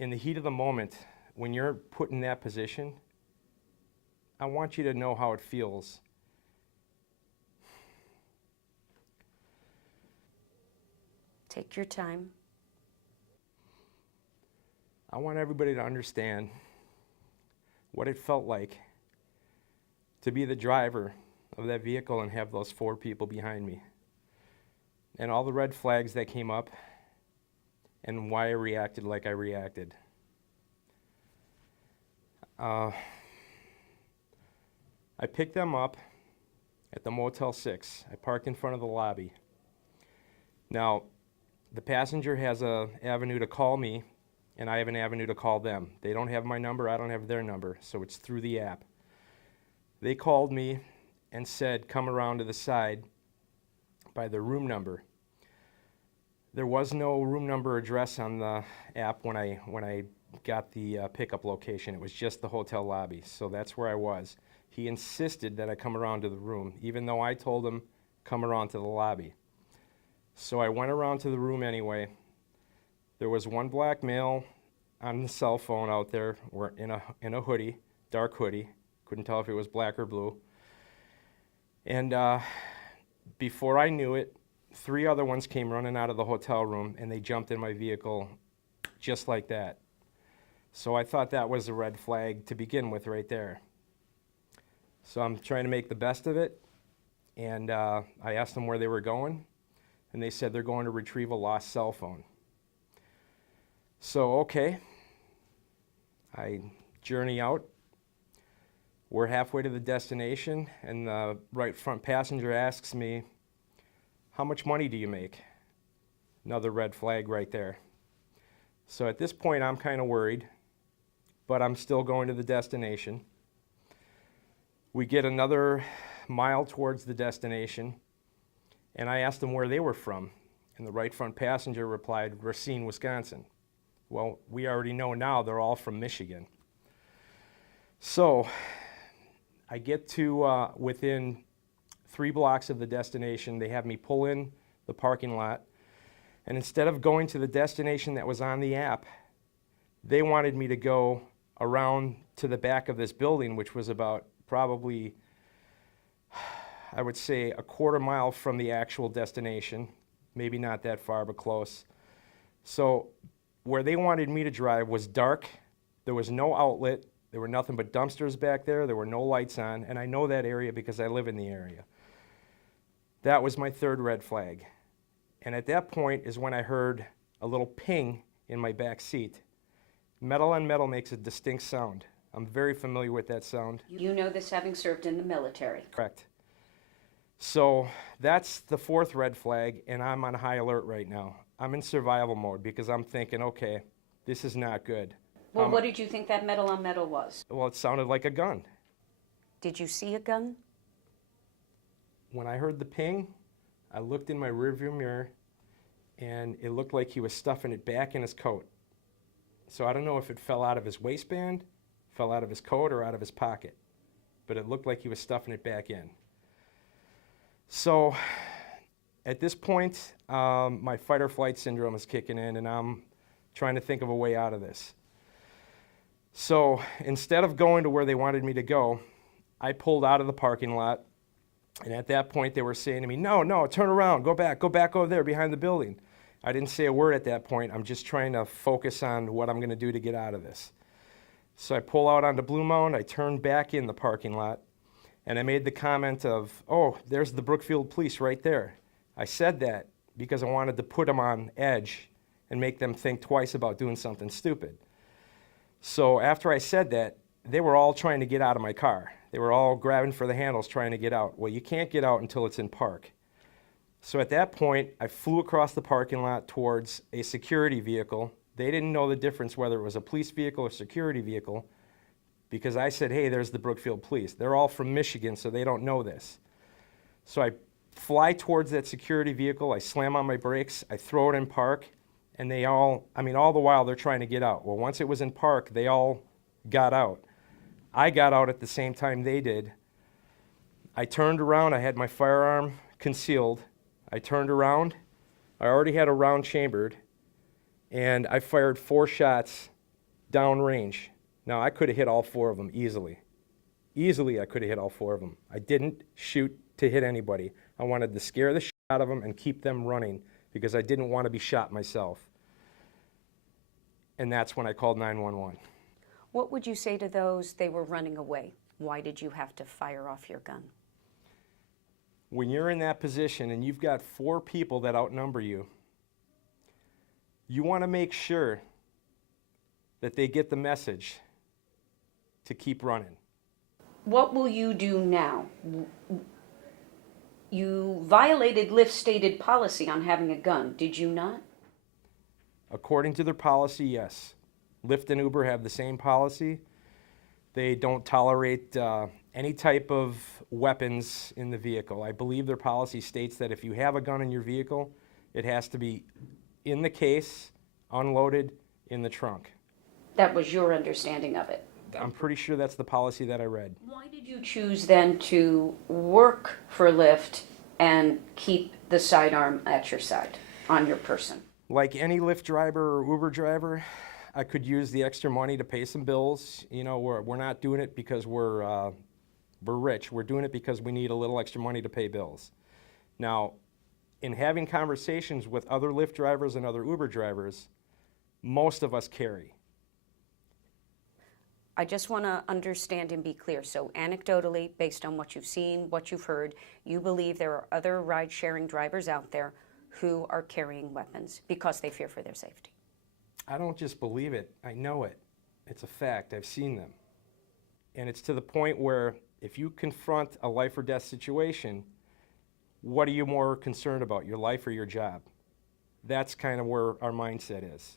in the heat of the moment, when you're put in that position, I want you to know how it feels. Take your time. I want everybody to understand what it felt like to be the driver of that vehicle and have those 4 people behind me. And all the red flags that came up and why I reacted like I reacted. I picked them up at the Motel 6. I parked in front of the lobby. Now, the passenger has an avenue to call me, and I have an avenue to call them. They don't have my number, I don't have their number, so it's through the app. They called me and said, come around to the side by the room number. There was no room number address on the app when I got the pickup location. It was just the hotel lobby, so that's where I was. He insisted that I come around to the room, even though I told him, come around to the lobby. So I went around to the room anyway. There was one black male on the cell phone out there in a hoodie, dark hoodie. Couldn't tell if it was black or blue. And before I knew it, 3 other ones came running out of the hotel room, and they jumped in my vehicle just like that. So I thought that was a red flag to begin with right there. So I'm trying to make the best of it, and I asked them where they were going, and they said they're going to retrieve a lost cell phone. So, okay, I journey out. We're halfway to the destination, and the right front passenger asks me, how much money do you make? Another red flag right there. So at this point, I'm kind of worried, but I'm still going to the destination. We get another mile towards the destination, and I asked them where they were from, and the right front passenger replied, Racine, Wisconsin. Well, we already know now they're all from Michigan. So I get to within 3 blocks of the destination. They have me pull in the parking lot, and instead of going to the destination that was on the app, they wanted me to go around to the back of this building, which was about probably, I would say, a quarter mile from the actual destination. Maybe not that far, but close. So where they wanted me to drive was dark. There was no outlet. There were nothing but dumpsters back there. There were no lights on, and I know that area because I live in the area. That was my 3rd red flag. And at that point is when I heard a little ping in my back seat. Metal on metal makes a distinct sound. I'm very familiar with that sound. You know this having served in the military. Correct. So that's the 4th red flag, and I'm on high alert right now. I'm in survival mode because I'm thinking, okay, this is not good. Well, what did you think that metal on metal was? Well, it sounded like a gun. Did you see a gun? When I heard the ping, I looked in my rearview mirror, and it looked like he was stuffing it back in his coat. So I don't know if it fell out of his waistband, fell out of his coat, or out of his pocket, but it looked like he was stuffing it back in. So at this point, my fight or flight syndrome is kicking in, and I'm trying to think of a way out of this. So instead of going to where they wanted me to go, I pulled out of the parking lot, and at that point they were saying to me, no, turn around, go back over there behind the building. I didn't say a word at that point. I'm just trying to focus on what I'm going to do to get out of this. So I pull out onto Blue Mound, I turn back in the parking lot, and I made the comment of, oh, there's the Brookfield police right there. I said that because I wanted to put them on edge and make them think twice about doing something stupid. So after I said that, they were all trying to get out of my car. They were all grabbing for the handles trying to get out. Well, you can't get out until it's in park. So at that point, I flew across the parking lot towards a security vehicle. They didn't know the difference whether it was a police vehicle or security vehicle because I said, hey, there's the Brookfield police. They're all from Michigan, so they don't know this. So I fly towards that security vehicle. I slam on my brakes. I throw it in park. And they all the while they're trying to get out. Well, once it was in park, they all got out. I got out at the same time they did. I turned around. I had my firearm concealed. I turned around. I already had a round chambered. And I fired 4 shots downrange. Now, I could have hit all 4 of them easily. Easily, I could have hit all 4 of them. I didn't shoot to hit anybody. I wanted to scare the shit out of them and keep them running because I didn't want to be shot myself. And that's when I called 911. What would you say to those they were running away? Why did you have to fire off your gun? When you're in that position and you've got 4 people that outnumber you, you want to make sure that they get the message to keep running. What will you do now? You violated Lyft's stated policy on having a gun, did you not? According to their policy, yes. Lyft and Uber have the same policy. They don't tolerate any type of weapons in the vehicle. I believe their policy states that if you have a gun in your vehicle, it has to be in the case, unloaded, in the trunk. That was your understanding of it. I'm pretty sure that's the policy that I read. Why did you choose then to work for Lyft and keep the sidearm at your side, on your person? Like any Lyft driver or Uber driver, I could use the extra money to pay some bills. You know, we're not doing it because we're rich. We're doing it because we need a little extra money to pay bills. Now, in having conversations with other Lyft drivers and other Uber drivers, most of us carry. I just want to understand and be clear. So anecdotally, based on what you've seen, what you've heard, you believe there are other ride-sharing drivers out there who are carrying weapons because they fear for their safety. I don't just believe it, I know it. It's a fact, I've seen them. And it's to the point where if you confront a life or death situation, what are you more concerned about, your life or your job? That's kind of where our mindset is.